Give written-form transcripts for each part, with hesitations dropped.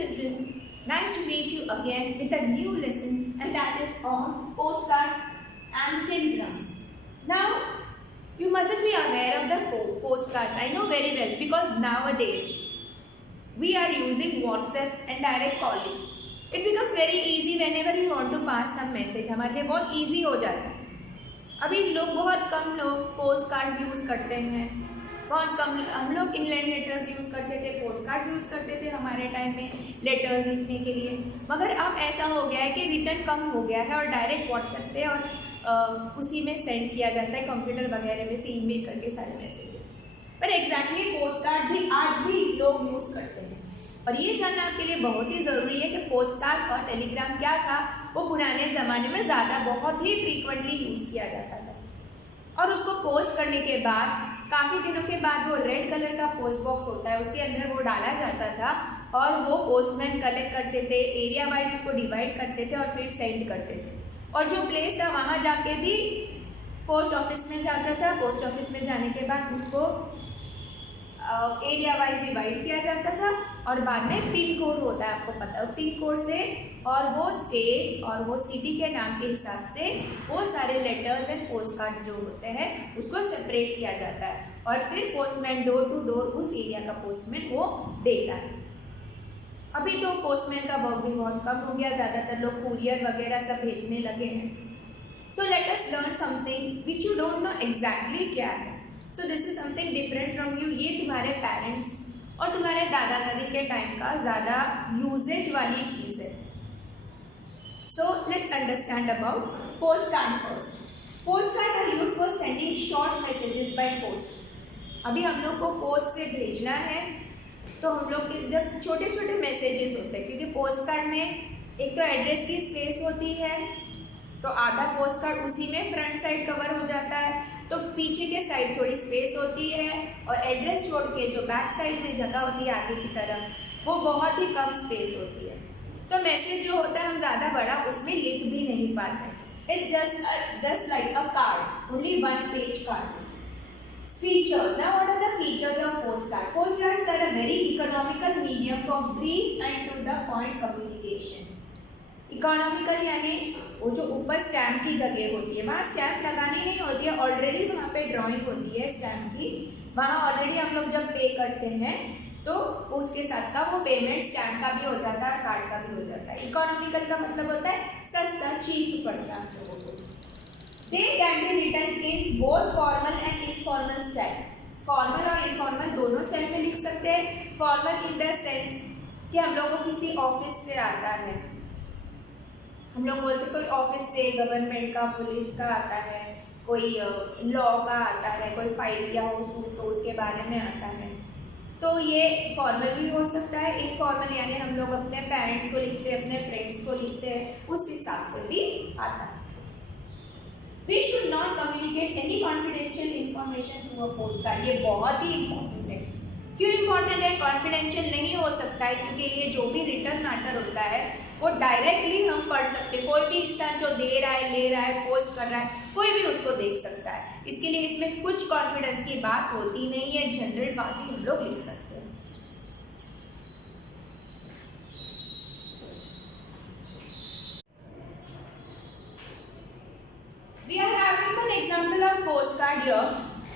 children, nice to meet you again with a new lesson, and that is on postcard and telegrams. Now, you mustn't be aware of the postcards. I know very well because nowadays we are using WhatsApp and direct calling. It becomes very easy whenever you want to pass some message. हमारे लिए बहुत easy हो जाता है. अभी लोग बहुत कम लोग पोस्ट कार्ड्स यूज़ करते हैं, बहुत कम. हम लोग इंग्लैंड लेटर्स यूज़ करते थे, पोस्ट कार्ड्स यूज़ करते थे हमारे टाइम में लेटर्स लिखने के लिए. मगर अब ऐसा हो गया है कि रिटर्न कम हो गया है और डायरेक्ट व्हाट्सएप पे और उसी में सेंड किया जाता है, कंप्यूटर वगैरह में से ईमेल करके सारे मैसेजेस. पर एग्जैक्टली पोस्ट कार्ड भी आज भी लोग यूज़ करते हैं. और ये जानना आपके लिए बहुत ही ज़रूरी है कि पोस्ट कार्ड और टेलीग्राम क्या था. वो पुराने ज़माने में ज़्यादा बहुत ही फ्रीक्वेंटली यूज़ किया जाता था. और उसको पोस्ट करने के बाद काफ़ी दिनों के बाद वो रेड कलर का पोस्ट बॉक्स होता है, उसके अंदर वो डाला जाता था और वो पोस्टमैन कलेक्ट करते थे, एरिया वाइज उसको डिवाइड करते थे और फिर सेंड करते थे. और जो प्लेस था वहाँ जाके भी पोस्ट ऑफिस में जाता था. पोस्ट ऑफिस में जाने के बाद उसको एरिया वाइज डिवाइड किया जाता था और बाद में पिन कोड होता है, आपको पता है. पिन कोड से और वो स्टेट और वो सिटी के नाम के हिसाब से वो सारे लेटर्स एंड पोस्ट कार्ड जो होते हैं उसको सेपरेट किया जाता है और फिर पोस्टमैन डोर टू डोर उस एरिया का पोस्टमैन वो देता है. अभी तो पोस्टमैन का वर्क भी बहुत कम हो गया, ज़्यादातर लोग कुरियर वगैरह सब भेजने लगे हैं. So let us learn something which you don't know exactly क्या है. सो this is something different from you. ये तुम्हारे पेरेंट्स और तुम्हारे दादा दादी के टाइम का ज़्यादा यूजेज वाली चीज़ है. So let's understand about post card first. Post card are use for sending short messages by post. अभी हम लोग को पोस्ट से भेजना है तो हम लोग जब छोटे छोटे मैसेजेस होते हैं, क्योंकि पोस्ट कार्ड में एक तो एड्रेस की स्पेस होती है तो आधा पोस्ट कार्ड उसी में फ्रंट साइड कवर हो जाता है, तो पीछे के साइड थोड़ी स्पेस होती है और एड्रेस छोड़ के जो बैक साइड में जगह होती है आगे की तरफ वो बहुत ही कम स्पेस होती है. तो मैसेज जो होता है हम ज़्यादा बड़ा उसमें लिख भी नहीं पाते. It's just like a card, only one page card. Features. Now what are the features of postcard? Postcards are a very economical medium for brief and to the point communication. Economical यानी वो जो ऊपर stamp की जगह होती है वहाँ stamp लगानी नहीं होती है, ऑलरेडी वहाँ पे ड्राइंग होती है स्टैम्प की. वहाँ ऑलरेडी हम लोग जब पे करते हैं तो उसके साथ का वो पेमेंट स्टैम्प का भी हो जाता है और कार्ड का भी हो जाता है. इकोनॉमिकल का मतलब होता है सस्ता, चीप पड़ता है लोगों को. They can be written in both formal and informal style. Formal और इनफॉर्मल दोनों स्टाइल में लिख सकते हैं. फॉर्मल इन द सेंस कि हम लोग को किसी ऑफिस से आता है, हम लोग बोलते कोई ऑफिस से गवर्नमेंट का, पुलिस का आता है, कोई लॉ का आता है, कोई फाइल किया हो सूट तो उसके बारे में आता है, तो ये फॉर्मल भी हो सकता है. इनफॉर्मल यानी हम लोग अपने पेरेंट्स को लिखते हैं, अपने फ्रेंड्स को लिखते हैं, उस हिसाब से भी आता है. We should not communicate any confidential information through a postcard. ये बहुत ही इम्पोर्टेंट है. क्यों इम्पोर्टेंट है? कॉन्फिडेंशियल नहीं हो सकता है क्योंकि ये जो भी रिटर्न मैटर होता है वो डायरेक्टली हम पढ़ सकते हैं. कोई भी इंसान जो दे रहा है, ले रहा है, पोस्ट कर रहा है, कोई भी उसको देख सकता है. इसके लिए इसमें कुछ कॉन्फिडेंस की बात होती नहीं है, जनरल बात ही हम लोग लिख सकते हैं. We are having one example of postcard here,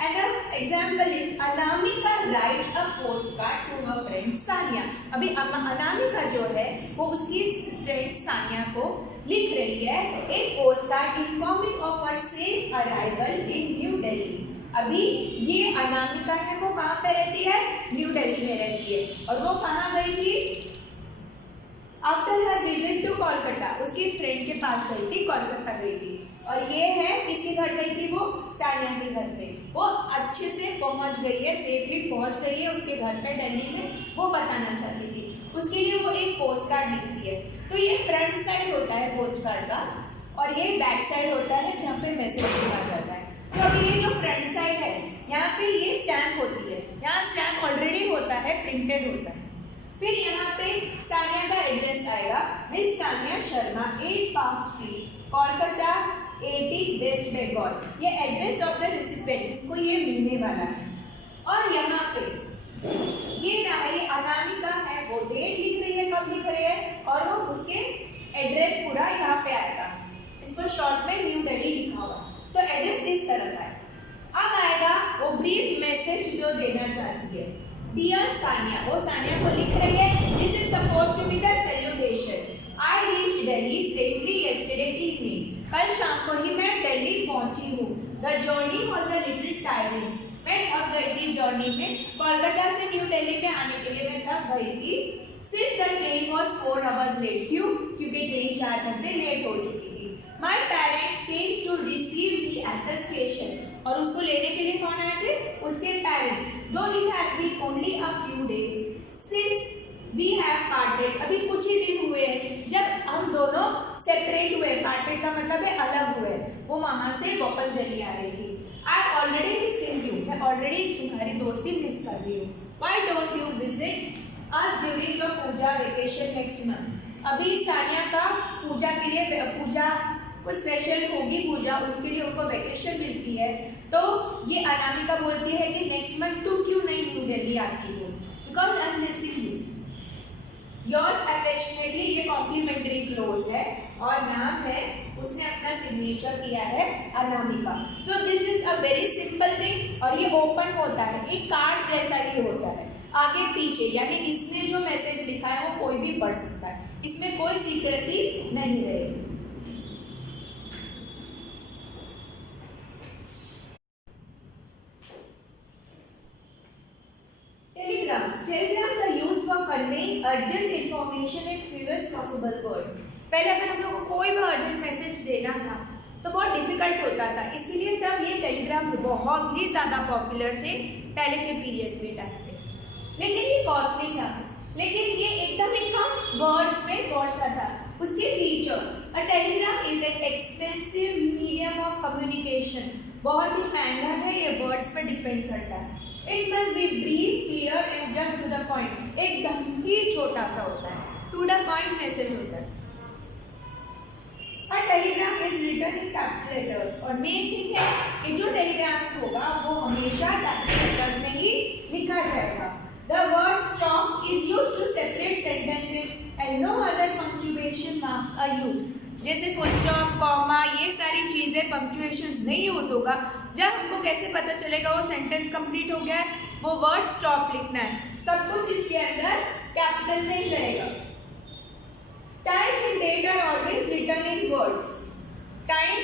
and the example is Anamika writes a postcard to her friend Sania. अभी अनामिका जो है वो उसकी फ्रेंड सानिया को लिख रही है एक postcard informing of her safe arrival in new Delhi. अभी ये अनामिका है वो कहाँ पे रहती है? न्यू दिल्ली में रहती है. और वो कहाँ गई थी? After her visit to Kolkata, उसकी फ्रेंड के पास गई थी, कोलकाता गई थी. और ये है किसके घर गई थी? वो सानिया के घर पे. वो अच्छे से पहुंच गई है, सेफली पहुंच गई है उसके घर पे दिल्ली में, वो बताना चाहती थी. उसके लिए वो एक पोस्ट कार्ड लिखती है. तो ये फ्रंट साइड होता है पोस्ट कार्ड का और ये बैक साइड होता है जहाँ पे मैसेज लिखा जाता है. तो अभी ये जो फ्रंट साइड है यहाँ पे ये स्टैम्प होती है, यहाँ स्टैम्प ऑलरेडी होता है, प्रिंटेड होता है. फिर यहाँ पे सानिया का एड्रेस आएगा, miss Sania Sharma, 8 park street, Kolkata 80 west Bengal. ये एड्रेस ऑफ द रिसिपिएंट जिसको ये मिलने वाला है. और यहाँ पे ये ना है, ये अनामिका है, वो डेट लिख रही है, कब लिख रही है, और वो उसके एड्रेस पूरा यहाँ पे आएगा, इसको शॉर्ट में न्यू दिल्ली लिखा हुआ, तो एड्रेस इस तरह का है। अब आएगा वो ब्रीफ मैसेज जो देना चाहती है, डियर सानिया, वो सानिया को लिख रही है, this is supposed to be the salutation, I reached Delhi safely yesterday evening, कल शाम को ही मैं दिल्ली पहुंची हूँ, the journey was a little tiring, मैं थक गई थी जर्नी में, कोलकाता से न्यू दिल्ली में आने के लिए मैं थक गई थी, since the train was 4 hours late, क्यों, क्योंकि ट्रेन 4 घंटे लेट हो चुकी थी, my parents came to receive me at the station, और उसको लेने के लिए कौन आए थे, उसके parents, though it has been only a few days since we have parted, अभी कुछ ही दिन हुए हैं जब हम दोनों सेपरेट हुए, पार्टेड का मतलब है अलग हुए, वो वहां से वापस दिल्ली आ रही थी, आई ऑलरेडी मिसिंग यू, मैं ऑलरेडी तुम्हारी दोस्ती मिस कर रही हूँ, why don't you visit us during your Puja vacation next month, अभी सानिया का पूजा के लिए, पूजा कुछ स्पेशल होगी पूजा, उसके लिए उनको वेकेशन मिलती है, तो ये अनामिका बोलती है कि नेक्स्ट मंथ तुम क्यों नहीं न्यू दिल्ली आती हो, because I am missing you, yours affectionately, ये कॉम्प्लीमेंट्री क्लोज है और नाम है, उसने अपना सिग्नेचर किया है अनामिका, सो this is a very simple thing, और ये ओपन होता है, एक कार्ड जैसा ही होता है, आगे पीछे, यानी इसमें जो मैसेज लिखा है वो कोई भी पढ़ सकता है, इसमें कोई सीक्रेसी नहीं रहेगी। Telegrams are used for conveying urgent information in fewest possible words. पहले अगर हम लोग को कोई भी अर्जेंट मैसेज देना था तो बहुत डिफिकल्ट होता था, इसलिए तब ये टेलीग्राम्स बहुत ही ज़्यादा पॉपुलर थे पहले के पीरियड में टाइम पे, लेकिन ये कॉस्टली था, लेकिन ये एकदम ही कम वर्ड्स में पहुंचता था। उसके features, a Telegram is an expensive medium of communication, बहुत ही महंगा है, ये वर्ड्स पर डिपेंड करता है, it must be brief clear and just to the point, एकदम ही छोटा सा होता है, टू द पॉइंट मैसेज होता है। A telegram is written in capital letters, और मेन थिंग है कि जो टेलीग्राम होगा वो हमेशा कैपिटल लेटर्स में ही लिखा जाएगा। The word stop is used to separate sentences and no other punctuation marks are used. जैसे फुल स्टॉप, कॉमा, ये सारी चीजें पंक्चुएशंस नहीं यूज होगा। जब हमको कैसे पता चलेगा वो सेंटेंस कंप्लीट हो गया है, वो वर्ड स्टॉप लिखना है, सब कुछ इसके अंदर कैपिटल में ही रहेगा। Time and date are always written in words, time,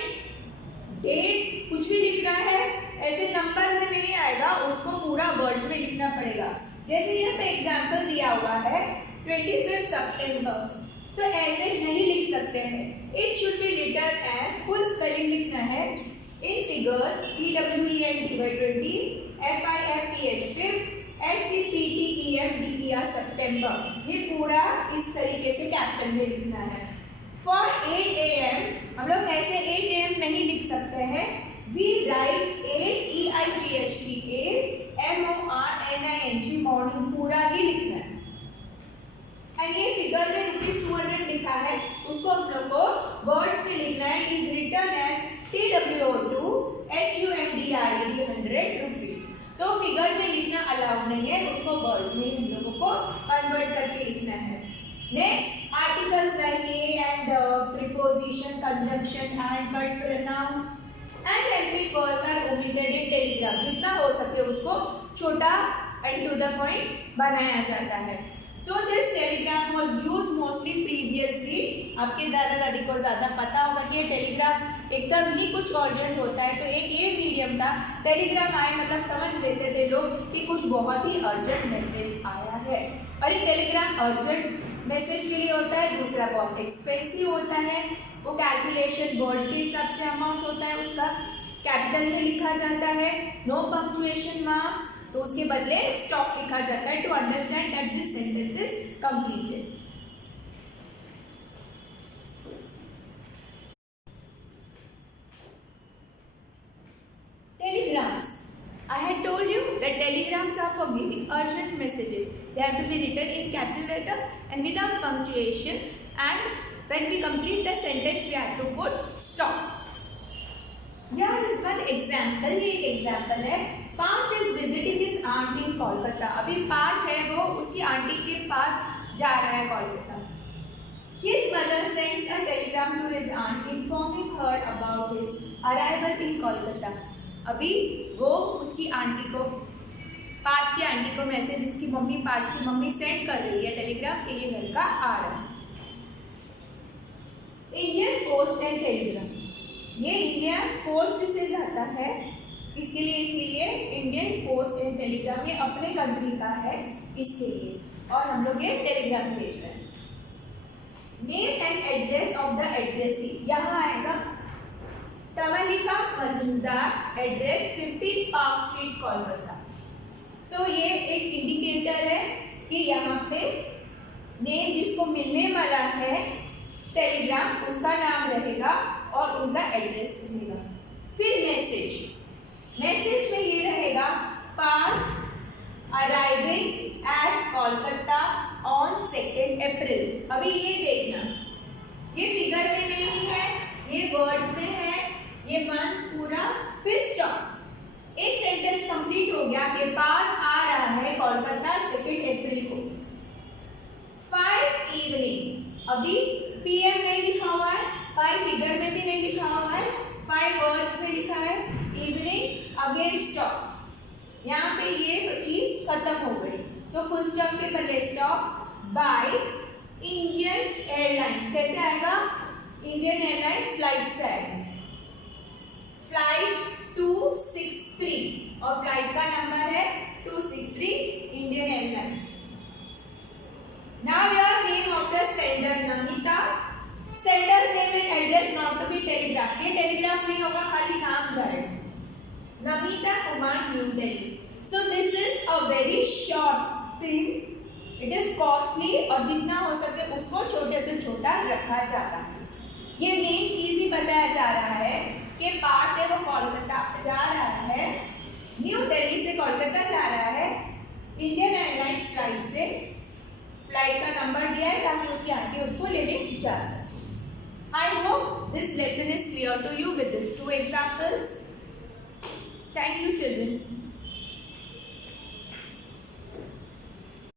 date कुछ भी लिखना है ऐसे नंबर में नहीं आएगा, उसको पूरा वर्ड्स में लिखना पड़ेगा। जैसे यहाँ पे एग्जाम्पल दिया हुआ है 25 सितंबर, तो ऐसे नहीं लिख सकते हैं, it should be written as, full spelling लिखना है, in figures TWENT/20, FIFTH SEPTEMBER September, ये पूरा इस तरीके से कैपिटल में लिखना है। फॉर 8 AM हम लोग ऐसे 8 AM नहीं लिख सकते हैं, वी राइट 8 EIGHT मॉर्निंग पूरा ही लिखना है। एंड ये फिगर में ₹200 लिखा है, उसको हम लोग को वर्ड्स में लिखना है, is written as TWO2 HUMDID 100 rupees. तो फिगर में लिखना अलाउड नहीं है, उसको वर्ड्स में हम लोगों को कन्वर्ट करके लिखना है। Next, articles like a and preposition, conjunction and, but, pronoun and helping words are omitted in telegram. जितना हो सके उसको छोटा एंड टू द पॉइंट बनाया जाता है। So this telegram was used mostly previously, आपके दादा दादी को ज़्यादा पता होगा कि टेलीग्राम्स एकदम ही कुछ अर्जेंट होता है, तो एक ये मीडियम था, टेलीग्राम आए मतलब समझ लेते थे लोग कि कुछ बहुत ही अर्जेंट मैसेज आया है। और एक टेलीग्राम अर्जेंट मैसेज के लिए होता है, दूसरा बहुत एक्सपेंसिव होता है, वो कैलकुलेशन वर्ड्स के हिसाब से अमाउंट होता है, उसका कैपिटल में लिखा जाता है, नो पंक्चुएशन मार्क्स, तो उसके बदले स्टॉप लिखा जाता है to understand that this sentence is completed. Telegrams. I had told you that telegrams are for giving urgent messages. They have to be written in capital letters and without punctuation, and when we complete the sentence we have to put stop. Here is one example, ये एक example है। Parth is visiting his aunty in Kolkata. अभी पार्थ है वो उसकी aunty के पास जा रहा है Kolkata. His mother sends a telegram to his aunt informing her about his arrival in Kolkata. अभी वो उसकी आंटी को, पार्थ की आंटी को मैसेज, इसकी मम्मी, पार्थ की मम्मी सेंड कर रही है टेलीग्राम कि ये लड़का आ रहा है। इंडियन पोस्ट एंड टेलीग्राम, ये इंडिया पोस्ट से जाता है, इसके लिए इंडियन पोस्ट एंड टेलीग्राम, ये अपने कंट्री का है इसके लिए, और हम लोग ये टेलीग्राम भेज रहे हैं। Name and address of the addressee, यहाँ आएगा Tamalika Majumdar, address 15 Park street Kolkata. तो ये एक इंडिकेटर है कि यहाँ पे नेम जिसको मिलने वाला है टेलीग्राम, उसका नाम रहेगा और उनका एड्रेस रहेगा। फिर मैसेज में ये रहेगा Parth arriving at Kolkata on 2 April. अभी ये देखना, ये फिगर में नहीं है, ये वर्ड्स में है, ये मंथ पूरा, फिर स्टॉप। एक सेंटेंस कंप्लीट हो गया कि पार्थ आ रहा है कोलकाता 2 अप्रैल को। 5 इवनिंग, अभी पीएम में लिखा हुआ है, 5 फिगर में भी नहीं लिखा हुआ है, 5 वर्ड्स में लिखा है। इवनिंग अगेन स्टॉप, यहाँ पे ये चीज खत्म हो गई, तो फुल स्टॉप के बदले स्टॉप बाय इंडियन एयरलाइंस। कैसे आएगा? इंडियन एयरलाइंस फ्लाइट से आएगा, फ्लाइट 263, और फ्लाइट का नंबर है 263, Indian airlines. Now your name of the sender Namita, sender's name and address not to be telegraph, ये टेलीग्राफ नहीं होगा, खाली नाम जाएगा। Namita Kumar, new Delhi. So this is a very short thing, it is costly, और जितना हो सके उसको छोटे से छोटा रखा जाता है। ये मेन चीज ही बताया जा रहा है कि पार्थ है वो कोलकाता जा रहा है, न्यू दिल्ली से कोलकाता जा रहा है, इंडियन एयरलाइंस फ्लाइट से, फ्लाइट का नंबर दिया है ताकि उसकी आंटी उसको लेने जा सके। I hope this lesson is clear to you with these 2 examples. Thank you, children.